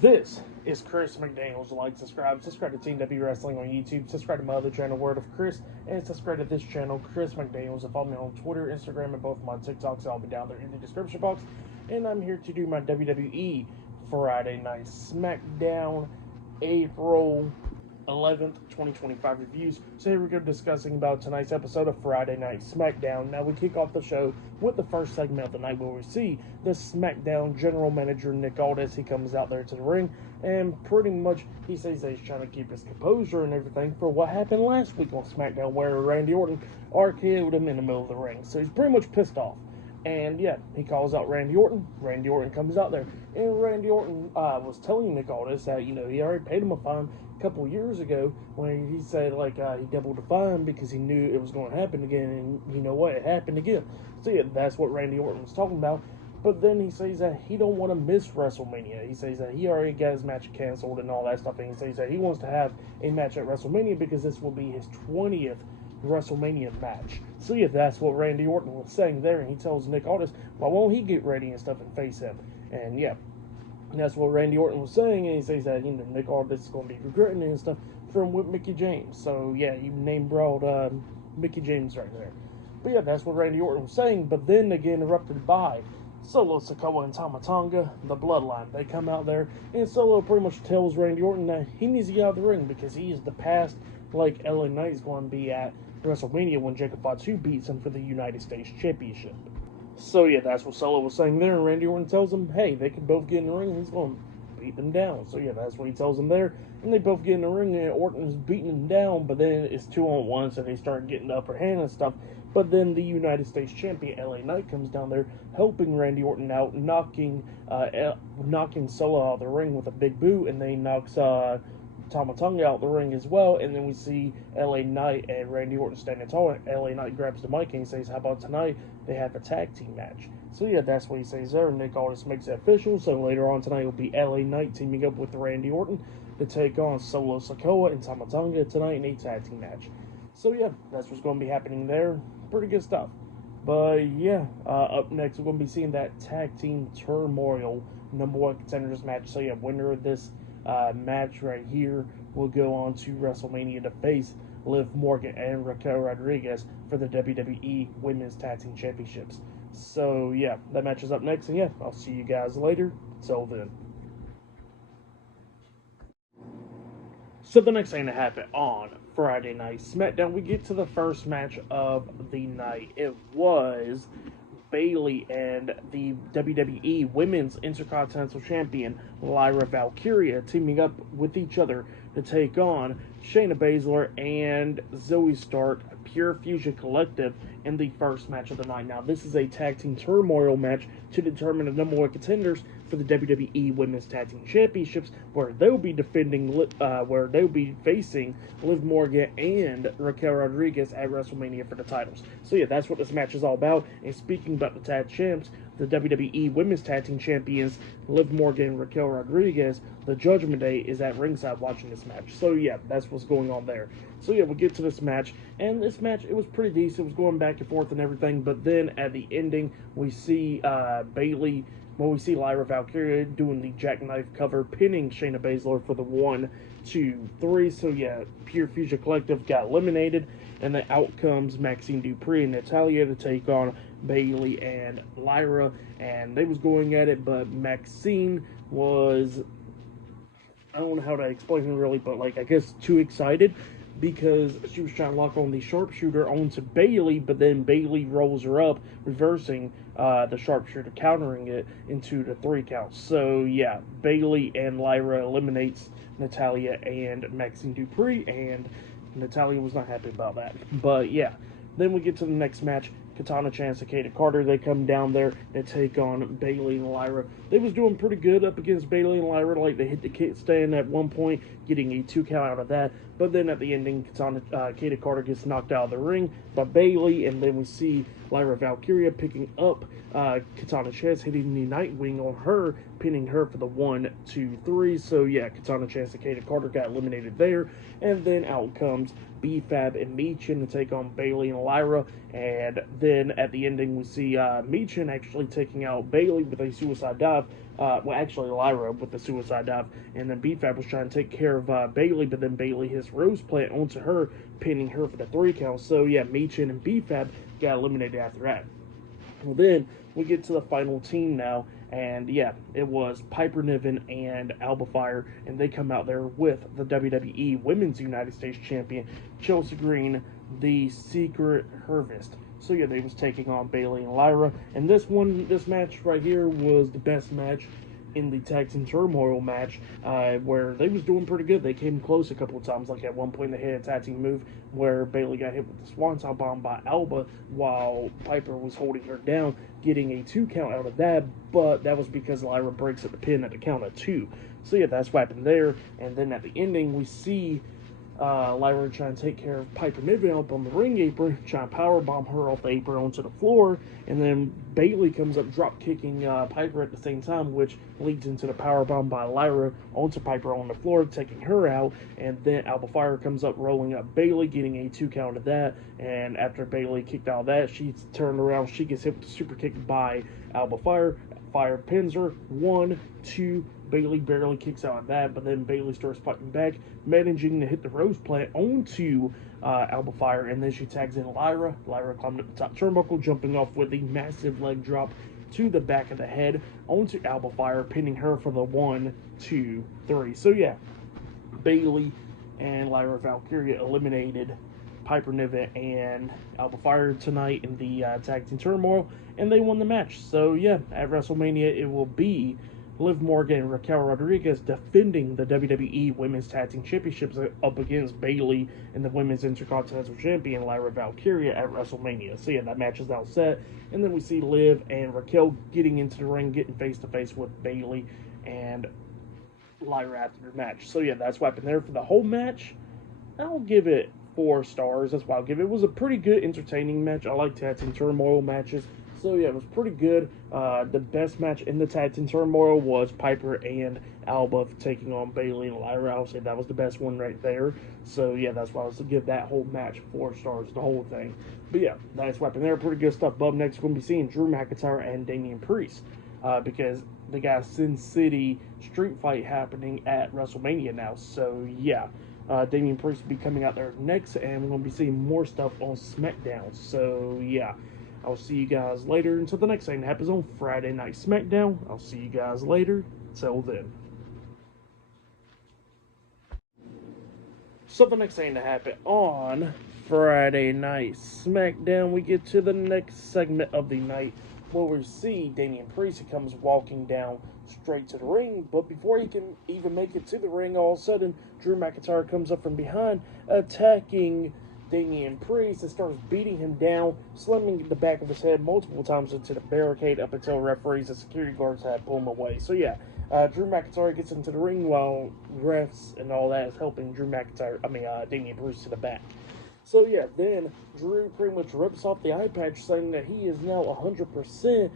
This is Chris McDaniels. Like, subscribe to Team W Wrestling on YouTube, subscribe to my other channel, Word of Chris, and subscribe to this channel, Chris McDaniels, and follow me on Twitter, Instagram, and both my TikToks. I'll be down there in the description box. And I'm here to do my WWE Friday Night SmackDown April 11th, 2025 reviews. So here we go discussing about tonight's episode of Friday Night SmackDown. Now we kick off the show with the first segment of the night where we see the SmackDown general manager Nick Aldis. He comes out there to the ring and pretty much he says that he's trying to keep his composure and everything for what happened last week on SmackDown where Randy Orton RKO'd him in the middle of the ring. So he's pretty much pissed off. And yeah, he calls out Randy Orton. Randy Orton comes out there. And Randy Orton was telling Nick Aldis that, he already paid him a fine a couple years ago when he said, he doubled the fine because he knew it was going to happen again. And you know what? It happened again. So yeah, that's what Randy Orton was talking about. But then he says that he don't want to miss WrestleMania. He says that he already got his match canceled and all that stuff. And he says that he wants to have a match at WrestleMania because this will be his 20th WrestleMania match. So yeah, that's what Randy Orton was saying there, and he tells Nick Aldis, why won't he get ready and stuff and face him? And yeah, that's what Randy Orton was saying, and he says that, Nick Aldis is going to be regretting it and stuff from with Mickie James. So yeah, you name brought Mickie James right there. But yeah, that's what Randy Orton was saying, but then they get interrupted by Solo Sikoa and Tama Tonga, the Bloodline. They come out there, and Solo pretty much tells Randy Orton that he needs to get out of the ring because he is the past, LA Knight is going to be at WrestleMania when Jacob Fatu beats him for the United States Championship. So yeah, that's what Solo was saying there, and Randy Orton tells him, hey, they can both get in the ring, and he's going to beat them down. So yeah, that's what he tells them there, and they both get in the ring, and Orton is beating them down, but then it's 2-on-1, so they start getting the upper hand and stuff. But then the United States Champion, LA Knight, comes down there, helping Randy Orton out, knocking Solo out of the ring with a big boot, and then he knocks Tama Tonga out the ring as well, and then we see LA Knight and Randy Orton standing tall, and LA Knight grabs the mic and he says, how about tonight they have a tag team match? So yeah, that's what he says there, and Nick Aldis makes it official, so later on tonight will be LA Knight teaming up with Randy Orton to take on Solo Sikoa and Tama Tonga tonight in a tag team match. So yeah, that's what's going to be happening there. Pretty good stuff. But yeah, up next we're going to be seeing that tag team Turmoil #1 contenders match. So yeah, winner of this match right here will go on to WrestleMania to face Liv Morgan and Raquel Rodriguez for the WWE Women's Tag Team Championships. So yeah, that match is up next, and yeah, I'll see you guys later. Till then. So the next thing to happen on Friday Night SmackDown, we get to the first match of the night. It was Bayley and the WWE Women's Intercontinental Champion Lyra Valkyria teaming up with each other to take on Shayna Baszler and Zoe Stark, Pure Fusion Collective, in the first match of the night. Now, this is a tag team turmoil match to determine the #1 contenders for the WWE Women's Tag Team Championships, where they'll be facing Liv Morgan and Raquel Rodriguez at WrestleMania for the titles. So yeah, that's what this match is all about. And speaking about the tag champs, the WWE Women's Tag Team Champions, Liv Morgan and Raquel Rodriguez, the Judgment Day is at ringside watching this match. So yeah, that's what's going on there. So yeah, we'll get to this match. And this match, it was pretty decent. It was going back and forth and everything. But then at the ending, we see we see Lyra Valkyria doing the jackknife cover, pinning Shayna Baszler for the 1, 2, 3. So yeah, Pure Fusion Collective got eliminated, and then out comes Maxine Dupree and Natalya to take on Bayley and Lyra, and they was going at it, but Maxine was, I don't know how to explain it really, but I guess too excited because she was trying to lock on the sharpshooter onto Bayley, but then Bayley rolls her up, reversing the sharpshooter, countering it into the 3 count. So yeah, Bayley and Lyra eliminates Natalya and Maxine Dupree, and Natalya was not happy about that. But yeah, then we get to the next match. Katana Chance and Katie Carter, they come down there and take on Bayley and Lyra. They was doing pretty good up against Bayley and Lyra. They hit the kickstand at one point, getting a 2 count out of that. But then at the ending, Katie Carter gets knocked out of the ring by Bayley, and then we see Lyra Valkyria picking up Katana Chance, hitting the Nightwing on her, pinning her for the 1, 2, 3. So yeah, Katana Chance and Katie Carter got eliminated there. And then out comes B-Fab and Michin to take on Bayley and Lyra. And then at the ending, we see Michin actually taking out Bayley with a suicide dive, well, actually Lyra with the suicide dive, and then B-Fab was trying to take care of Bayley, but then Bayley hits Rose Plant onto her, pinning her for the 3 count. So yeah, Michin and B-Fab got eliminated after that. Well, then we get to the final team now, and yeah, it was Piper Niven and Alba Fire, and they come out there with the WWE Women's United States Champion Chelsea Green, the Secret Harvest. So yeah, they was taking on Bayley and Lyra, and this match right here was the best match in the tag team turmoil match, where they was doing pretty good. They came close a couple of times. Like at one point, they hit a tag team move where Bayley got hit with the swanton bomb by Alba while Piper was holding her down, getting a 2 count out of that. But that was because Lyra breaks at the pin at the count of 2. So yeah, that's what happened there. And then at the ending, we see Lyra trying to take care of Piper Niven up on the ring apron, trying to powerbomb her off the apron onto the floor, and then Bayley comes up drop kicking Piper at the same time, which leads into the powerbomb by Lyra onto Piper on the floor, taking her out, and then Alba Fire comes up rolling up Bayley, getting a 2 count of that, and after Bayley kicked out of that, she's turned around, she gets hit with a super kick by Alba Fire. Fire pins her, 1, 2, Bayley barely kicks out of that, but then Bayley starts fighting back, managing to hit the Rose Plant onto Alba Fire, and then she tags in Lyra. Lyra climbed up the top turnbuckle, jumping off with a massive leg drop to the back of the head onto Alba Fire, pinning her for the 1, 2, 3. So yeah, Bayley and Lyra Valkyria eliminated Piper Niven and Alba Fire tonight in the tag team turmoil, and they won the match. So yeah, at WrestleMania it will be Liv Morgan and Raquel Rodriguez defending the WWE Women's Tag Team Championships up against Bayley and the Women's Intercontinental Champion Lyra Valkyria at WrestleMania. So yeah, that match is now set, and then we see Liv and Raquel getting into the ring, getting face to face with Bayley and Lyra after their match. So yeah, that's what happened there for the whole match. I'll give it 4 stars. That's why I'll give it. It was a pretty good, entertaining match. I like tag team turmoil matches. So yeah, it was pretty good. The best match in the tag team turmoil was Piper and Alba taking on Bayley and Lyra. I'll say that was the best one right there. So yeah, that's why I was to give that whole match 4 stars, the whole thing. But yeah, that's what happened there. Pretty good stuff. But up next, we're going to be seeing Drew McIntyre and Damian Priest, because they got a Sin City street fight happening at WrestleMania now. So yeah. Damian Priest will be coming out there next, and we're going to be seeing more stuff on SmackDown. So, yeah, I'll see you guys later until the next thing that happens on Friday Night SmackDown. I'll see you guys later. Till then. So, the next thing to happen on Friday Night SmackDown, we get to the next segment of the night where we see Damian Priest comes walking down straight to the ring, but before he can even make it to the ring, all of a sudden Drew McIntyre comes up from behind, attacking Damian Priest and starts beating him down, slamming the back of his head multiple times into the barricade up until referees and security guards had to pull him away. So yeah, Drew McIntyre gets into the ring while refs and all that is helping Damian Priest to the back. So yeah, then Drew pretty much rips off the eye patch, saying that he is now 100%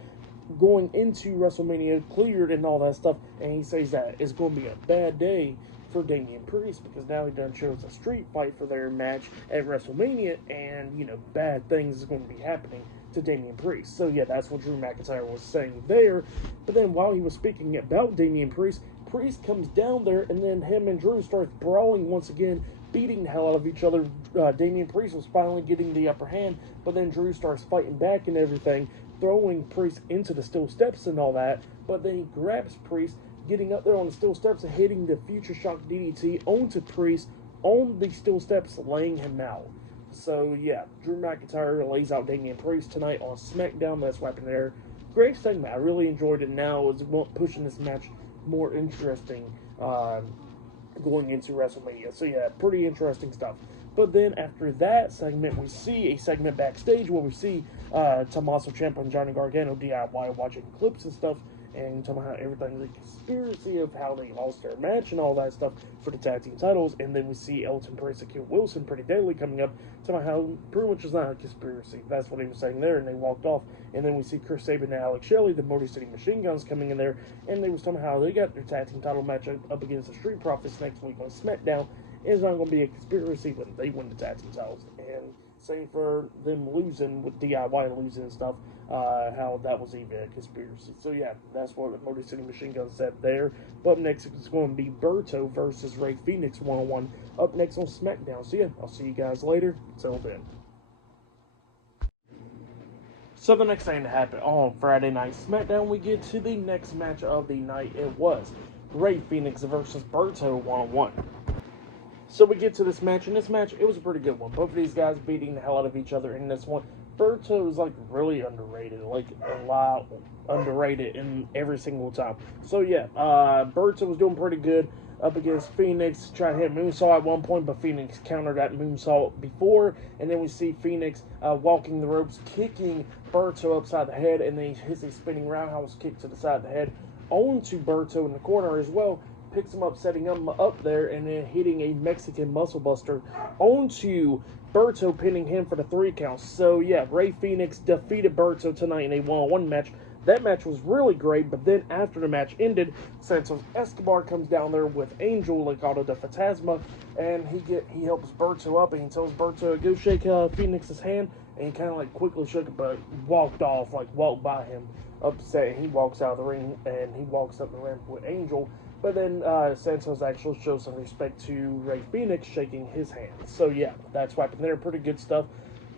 going into WrestleMania cleared and all that stuff, and he says that it's going to be a bad day for Damian Priest because now he done chose a street fight for their match at WrestleMania, and bad things is going to be happening to Damian Priest. So yeah, that's what Drew McIntyre was saying there. But then while he was speaking about Damian Priest, Priest comes down there, and then him and Drew starts brawling once again, beating the hell out of each other. Damian Priest was finally getting the upper hand, but then Drew starts fighting back and everything, throwing Priest into the steel steps and all that, but then he grabs Priest, getting up there on the steel steps and hitting the Future Shock DDT onto Priest on the steel steps, laying him out. So yeah, Drew McIntyre lays out Damian Priest tonight on SmackDown. That's what happened there. Great segment. I really enjoyed it. Now is pushing this match more interesting going into WrestleMania. So yeah, pretty interesting stuff. But then after that segment, we see a segment backstage where we see Tommaso Ciampa and Johnny Gargano DIY watching clips and stuff, and talking about how everything's a conspiracy of how they lost their match and all that stuff for the tag team titles. And then we see Elton Prince and Kid Wilson Pretty Deadly coming up, talking about how pretty much it's not a conspiracy. That's what he was saying there, and they walked off. And then we see Chris Sabin and Alex Shelley, the Motor City Machine Guns, coming in there, and they was talking about how they got their tag team title match up against the Street Profits next week on SmackDown. It's not going to be a conspiracy when they win the tag team titles. And same for them losing, with DIY losing and stuff. how that was even a conspiracy. So yeah, that's what the Motor City Machine Gun said there. But up next is going to be Berto versus Ray Phoenix 1-on-1 up next on SmackDown. So yeah, I'll see you guys later. Till then. So the next thing to happen on Friday Night SmackDown, we get to the next match of the night. It was Ray Phoenix versus Berto 1-on-1. So we get to this match, and this match, it was a pretty good one. Both of these guys beating the hell out of each other in this one. Berto is, like, really underrated, like, a lot underrated in every single time. So, yeah, Berto was doing pretty good up against Phoenix, trying to hit moonsault at one point, but Phoenix countered that moonsault before, and then we see Phoenix walking the ropes, kicking Berto upside the head, and then he hits a spinning roundhouse kick to the side of the head, onto Berto in the corner as well, picks him up, setting him up there, and then hitting a Mexican muscle buster onto Berto, pinning him for the 3 count. So yeah, Ray Phoenix defeated Berto tonight in a 1-on-1 match. That match was really great, but then after the match ended, Santos Escobar comes down there with Angel Legado de Fantasma, and he helps Berto up, and he tells Berto to go shake Phoenix's hand, and he kind of like quickly shook it, but walked by him, upset, and he walks out of the ring, and he walks up the ramp with Angel. But then Santos actually shows some respect to Ray Phoenix, shaking his hand. So yeah, that's what happened there. Pretty good stuff.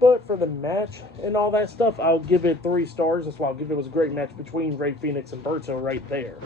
But for the match and all that stuff, I'll give it 3 stars. That's why I'll give it. It was a great match between Ray Phoenix and Berto right there.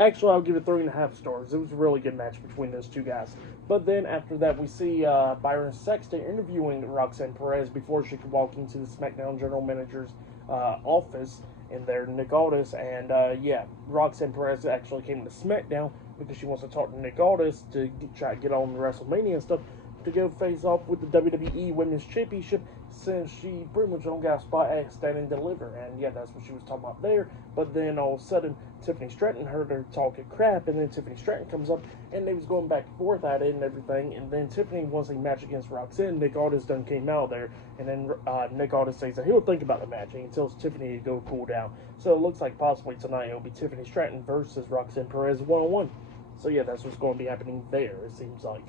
Actually, I'll give it 3.5 stars. It was a really good match between those two guys. But then after that, we see Byron Saxton interviewing Roxanne Perez before she could walk into the SmackDown General Manager's office in there, Nick Aldis. And yeah, Roxanne Perez actually came to SmackDown because she wants to talk to Nick Aldis to try to get on the WrestleMania and stuff to go face off with the WWE Women's Championship, since she pretty much don't got a spot at Stand and Deliver. And yeah, that's what she was talking about there. But then all of a sudden, Tiffany Stratton heard her talking crap, and then Tiffany Stratton comes up, and they was going back and forth at it and everything. And then Tiffany wants a match against Roxanne. Nick Aldis done came out there, and then Nick Aldis says that he'll think about the match, and he tells Tiffany to go cool down. So it looks like possibly tonight it'll be Tiffany Stratton versus Roxanne Perez 1-on-1. So yeah, that's what's going to be happening there, it seems like.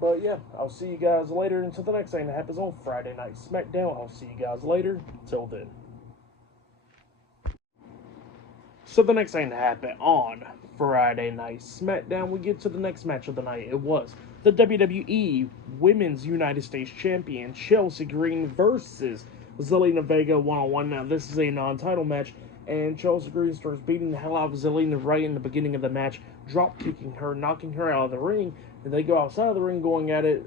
But yeah, I'll see you guys later until the next thing that happens on Friday Night SmackDown. I'll see you guys later. Till then. So the next thing to happen on Friday Night SmackDown, we get to the next match of the night. It was the WWE Women's United States Champion Chelsea Green versus Zelina Vega 1-on-1. Now this is a non-title match, and Chelsea Green starts beating the hell out of Zelina right in the beginning of the match, drop kicking her, knocking her out of the ring. And they go outside of the ring going at it.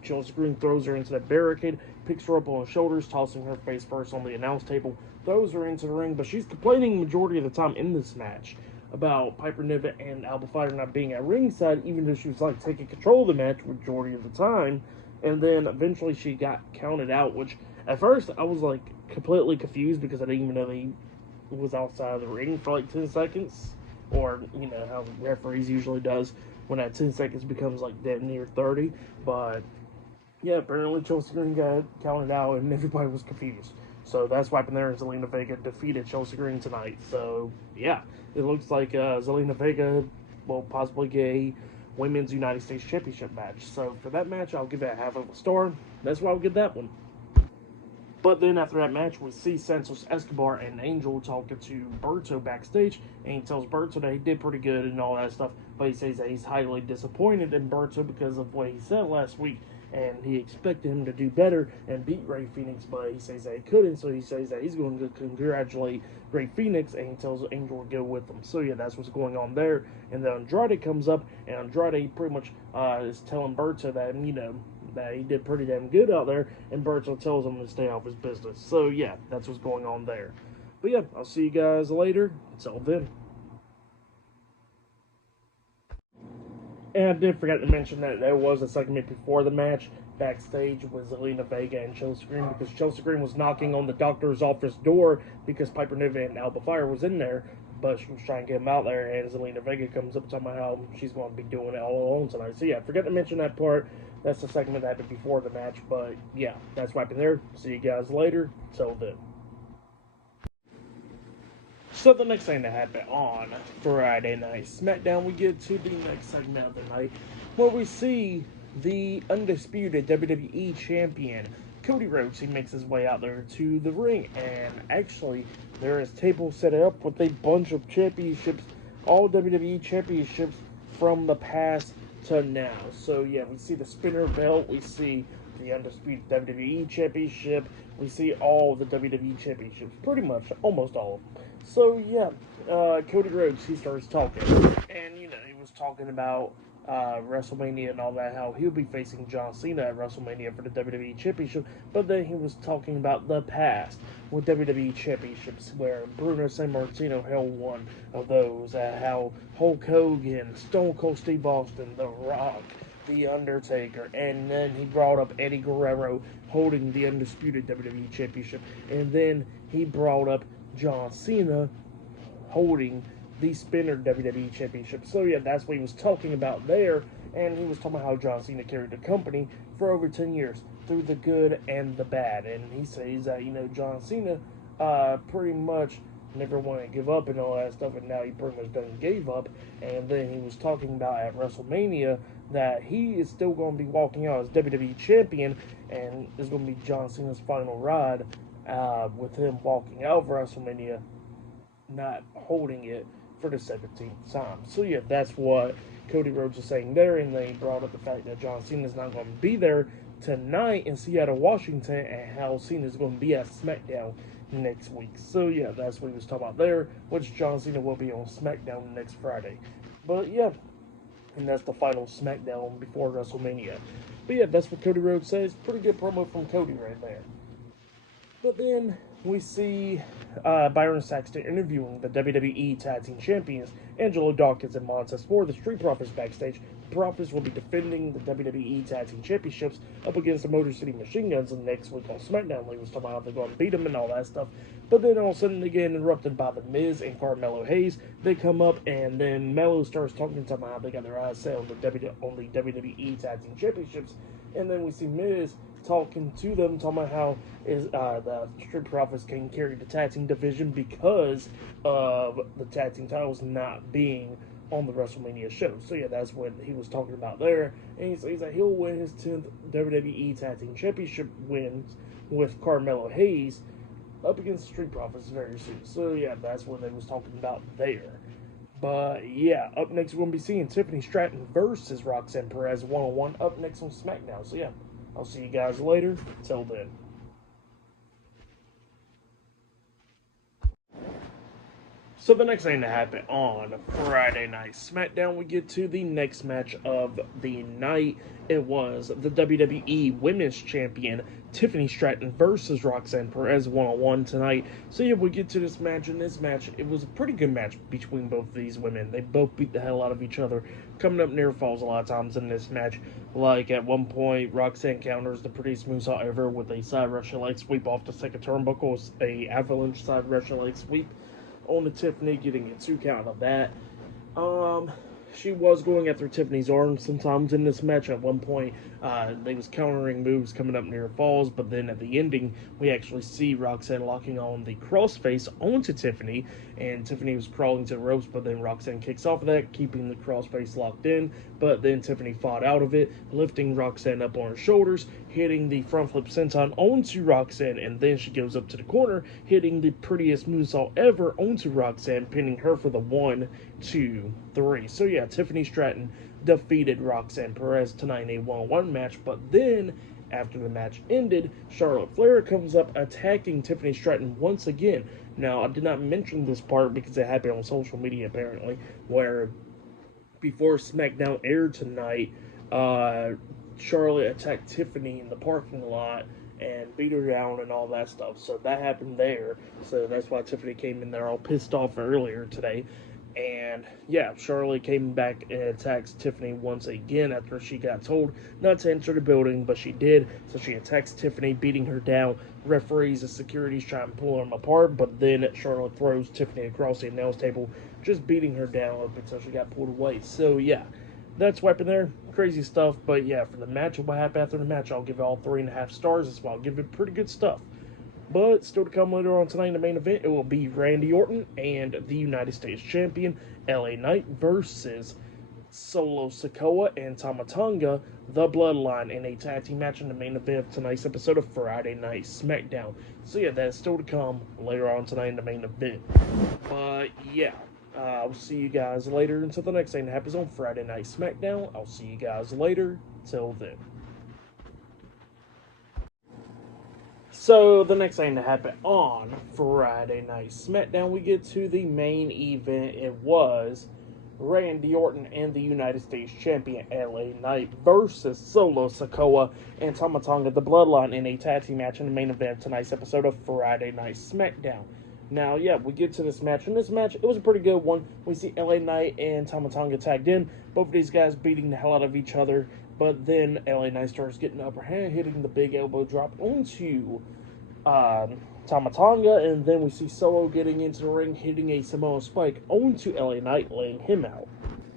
Chelsea Green throws her into the barricade, picks her up on her shoulders, tossing her face first on the announce table, throws her into the ring. But she's complaining majority of the time in this match about Piper Niven and Alba Fyre not being at ringside, even though she was like taking control of the match majority of the time. And then eventually she got counted out, which at first I was like completely confused because I didn't even know they was outside of the ring for like 10 seconds. Or, you know, how referees usually does when that 10 seconds becomes like dead near 30. But yeah, apparently Chelsea Green got counted out and everybody was confused. So that's what happened there, and Zelina Vega defeated Chelsea Green tonight. So yeah, it looks like Zelina Vega will possibly get a Women's United States Championship match. So for that match, I'll give it a half of a star. That's why I'll give that one. But then after that match, we see Santos Escobar and Angel talking to Berto backstage, and he tells Berto that he did pretty good and all that stuff, but he says that he's highly disappointed in Berto because of what he said last week, and he expected him to do better and beat Ray Phoenix, but he says that he couldn't, so he says that he's going to congratulate Ray Phoenix, and he tells Angel to go with him. So yeah, that's what's going on there. And then Andrade comes up, and Andrade pretty much is telling Berto that, you know, that he did pretty damn good out there, and Berto tells him to stay off his business. So yeah, that's what's going on there. But yeah, I'll see you guys later. Until then. And I did forget to mention that there was a segment before the match backstage with Zelina Vega and Chelsea Green, because Chelsea Green was knocking on the doctor's office door because Piper Niven and Alba Fyre was in there, but she was trying to get him out there, and Zelina Vega comes up talking about how she's going to be doing it all alone tonight. So yeah, forget to mention that part. That's the segment that happened before the match, but yeah, that's what happened there. See you guys later. Till then. So the next thing that happened on Friday Night SmackDown, we get to the next segment of the night, where we see the undisputed WWE Champion Cody Rhodes, he makes his way out there to the ring, and actually there is tables set up with a bunch of championships, all WWE championships from the past to now. So yeah, we see the spinner belt, we see the undisputed WWE championship, we see all the WWE championships, pretty much, almost all of them. So yeah, Cody Rhodes, he starts talking, and you know, he was talking about WrestleMania and all that, how he'll be facing John Cena at WrestleMania for the WWE Championship, but then he was talking about the past with WWE Championships, where Bruno Sammartino held one of those, how Hulk Hogan, Stone Cold Steve Austin, The Rock, The Undertaker, and then he brought up Eddie Guerrero holding the undisputed WWE Championship, and then he brought up John Cena holding the spinner WWE Championship. So yeah, that's what he was talking about there, and he was talking about how John Cena carried the company for over 10 years through the good and the bad, and he says that, you know, John Cena pretty much never wanted to give up and all that stuff, and now he pretty much done gave up. And then he was talking about at WrestleMania that he is still going to be walking out as WWE Champion, and it's going to be John Cena's final ride, with him walking out of WrestleMania, not holding it for the 17th time. So yeah, that's what Cody Rhodes is saying there, and they brought up the fact that John Cena is not going to be there tonight in Seattle, Washington, and how Cena is going to be at SmackDown next week. So yeah, that's what he was talking about there, which John Cena will be on SmackDown next Friday. But yeah, and that's the final SmackDown before WrestleMania. But yeah, that's what Cody Rhodes says. Pretty good promo from Cody right there. But then we see Byron Saxton interviewing the WWE Tag Team Champions, Angelo Dawkins and Montez Ford, the Street Profits backstage. The Profits will be defending the WWE Tag Team Championships up against the Motor City Machine Guns next week on SmackDown. They was talking about how they're going to beat them and all that stuff. But then all of a sudden they get interrupted by The Miz and Carmelo Hayes. They come up, and then Melo starts talking to them how they got their eyes set on the WWE Tag Team Championships. And then we see Miz talking to them, talking about how the Street Profits can carry the tag team division because of the tag team titles not being on the WrestleMania show. So yeah, that's what he was talking about there. And he's like, he'll win his 10th WWE Tag Team Championship wins with Carmelo Hayes up against the Street Profits very soon. So yeah, that's what they was talking about there. But yeah, up next we're going to be seeing Tiffany Stratton versus Roxanne Perez one-on-one up next on SmackDown. So yeah, I'll see you guys later. Till then. So the next thing to happen on Friday Night SmackDown, we get to the next match of the night. It was the WWE Women's Champion Tiffany Stratton versus Roxanne Perez one-on-one tonight. So yeah, we get to this match, and this match, it was a pretty good match between both of these women. They both beat the hell out of each other, coming up near falls a lot of times in this match. Like at one point, Roxanne counters the prettiest moonsault ever with a side Russian leg sweep off the second turnbuckle, a avalanche side Russian leg sweep on to Tiffany, getting a 2 count of that. She was going after Tiffany's arms sometimes in this match. At one point, they was countering moves coming up near falls, but then at the ending, we actually see Roxanne locking on the crossface onto Tiffany, and Tiffany was crawling to the ropes, but then Roxanne kicks off of that, keeping the crossface locked in, but then Tiffany fought out of it, lifting Roxanne up on her shoulders, hitting the front flip senton onto Roxanne, and then she goes up to the corner, hitting the prettiest moonsault ever onto Roxanne, pinning her for the 1, 2, 3. So yeah, Tiffany Stratton defeated Roxanne Perez tonight in a one-on-one match, but then after the match ended, Charlotte Flair comes up attacking Tiffany Stratton once again. Now, I did not mention this part because it happened on social media apparently, where before SmackDown aired tonight, Charlotte attacked Tiffany in the parking lot and beat her down and all that stuff. So that happened there. So that's why Tiffany came in there all pissed off earlier today. And yeah, Charlotte came back and attacks Tiffany once again after she got told not to enter the building, but she did. So she attacks Tiffany, beating her down. Referees and security's trying to pull them apart, but then Charlotte throws Tiffany across the announce table, just beating her down up until she got pulled away. So yeah, that's what happened there. Crazy stuff. But yeah, for the match and what happened after the match, I'll give it all 3.5 stars as well. I'll give it pretty good stuff. But still to come later on tonight in the main event, it will be Randy Orton and the United States Champion, LA Knight, versus Solo Sikoa and Tama Tonga, the Bloodline, in a tag team match in the main event of tonight's episode of Friday Night SmackDown. So yeah, that's still to come later on tonight in the main event. But yeah, I'll see you guys later until the next thing that happens on Friday Night SmackDown. I'll see you guys later. Till then. So the next thing that happened on Friday Night SmackDown, we get to the main event. It was Randy Orton and the United States Champion LA Knight versus Solo Sikoa and Tama Tonga, the Bloodline, in a tag team match in the main event of tonight's episode of Friday Night SmackDown. Now, yeah, we get to this match. In this match, it was a pretty good one. We see LA Knight and Tama Tonga tagged in. Both of these guys beating the hell out of each other. But then LA Knight starts getting the upper hand, hitting the big elbow drop onto Tama Tonga, and then we see Solo getting into the ring, hitting a Samoan spike onto LA Knight, laying him out.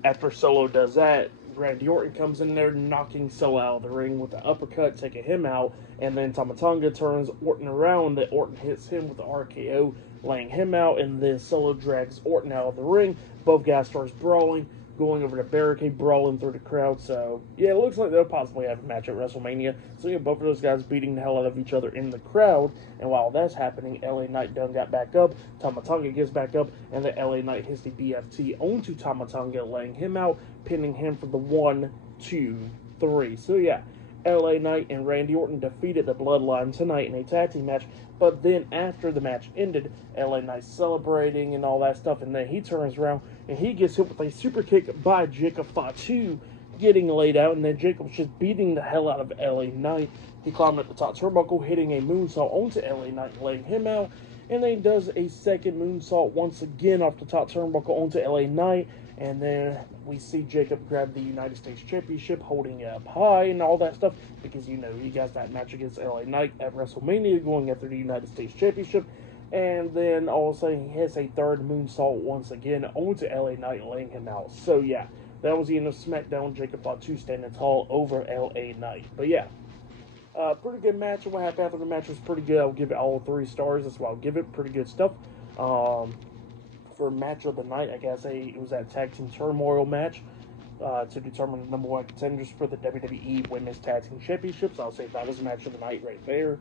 After Solo does that, Randy Orton comes in there, knocking Solo out of the ring with the uppercut, taking him out, and then Tama Tonga turns Orton around, and Orton hits him with the RKO, laying him out, and then Solo drags Orton out of the ring. Both guys starts brawling, going over the barricade, brawling through the crowd. So yeah, it looks like they'll possibly have a match at WrestleMania. So yeah, both of those guys beating the hell out of each other in the crowd. And while that's happening, LA Knight done got back up. Tama Tonga gets back up, and the LA Knight hits the BFT onto Tama Tonga, laying him out, pinning him for the 1, 2, 3. So yeah, LA Knight and Randy Orton defeated the Bloodline tonight in a tag team match. But then after the match ended, LA Knight celebrating and all that stuff, and then he turns around and he gets hit with a super kick by Jacob Fatu, getting laid out, and then Jacob's just beating the hell out of LA Knight. He climbed up the top turnbuckle, hitting a moonsault onto LA Knight, laying him out, and then he does a second moonsault once again off the top turnbuckle onto LA Knight. And then we see Jacob grab the United States Championship, holding it up high and all that stuff, because, you know, he got that match against LA Knight at WrestleMania, going after the United States Championship. And then all of a sudden, he hits a third moonsault once again onto LA Knight, laying him out. So, yeah, that was the end of SmackDown. Jacob Fatu standing tall over LA Knight. But, yeah, pretty good match. What happened after the match was pretty good. I'll give it all 3 stars. That's why I'll give it. Pretty good stuff. For match of the night, I gotta say it was that tag team Turmoil match to determine the number 1 contenders for the WWE Women's Tag Team Championships. I'll say that was match of the night right there.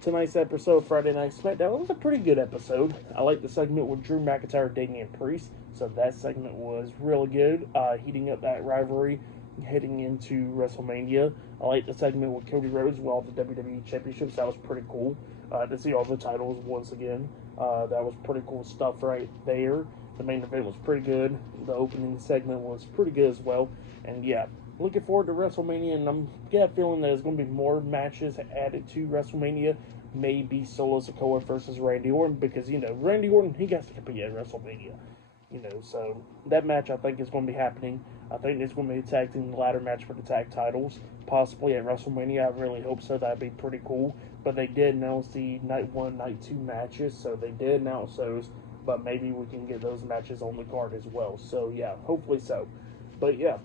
Tonight's episode, Friday Night SmackDown, was a pretty good episode. I like the segment with Drew McIntyre, Damian Priest, so that segment was really good, heating up that rivalry heading into WrestleMania. I like the segment with Cody Rhodes with all the WWE Championships. That was pretty cool. To see all the titles once again. That was pretty cool stuff right there. The main event was pretty good. The opening segment was pretty good as well. And yeah, looking forward to WrestleMania, and I'm feeling that there's going to be more matches added to WrestleMania. Maybe Solo Sikoa versus Randy Orton, because, you know, Randy Orton, he got to compete at WrestleMania. You know, so that match I think is going to be happening. I think there's going to be a tag team ladder match for the tag titles, possibly at WrestleMania. I really hope so. That'd be pretty cool. But they did announce the Night 1, Night 2 matches, so they did announce those. But maybe we can get those matches on the card as well. So yeah, hopefully so. But yeah,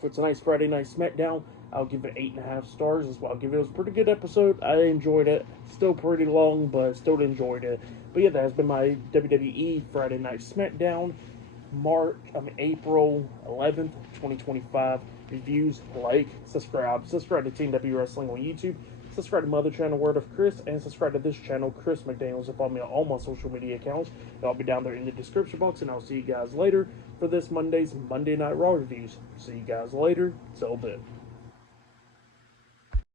for tonight's Friday Night SmackDown, I'll give it 8.5 stars as well. I'll give it a pretty good episode. I enjoyed it. Still pretty long, but still enjoyed it. But yeah, that has been my WWE Friday Night SmackDown, April 11th, 2025 reviews. Like, subscribe to Team W Wrestling on YouTube. Subscribe to my other channel, Word of Chris, and subscribe to this channel, Chris McDaniels, and follow me on all my social media accounts. I'll be down there in the description box, and I'll see you guys later for this Monday's Monday Night Raw reviews. See you guys later. Till then.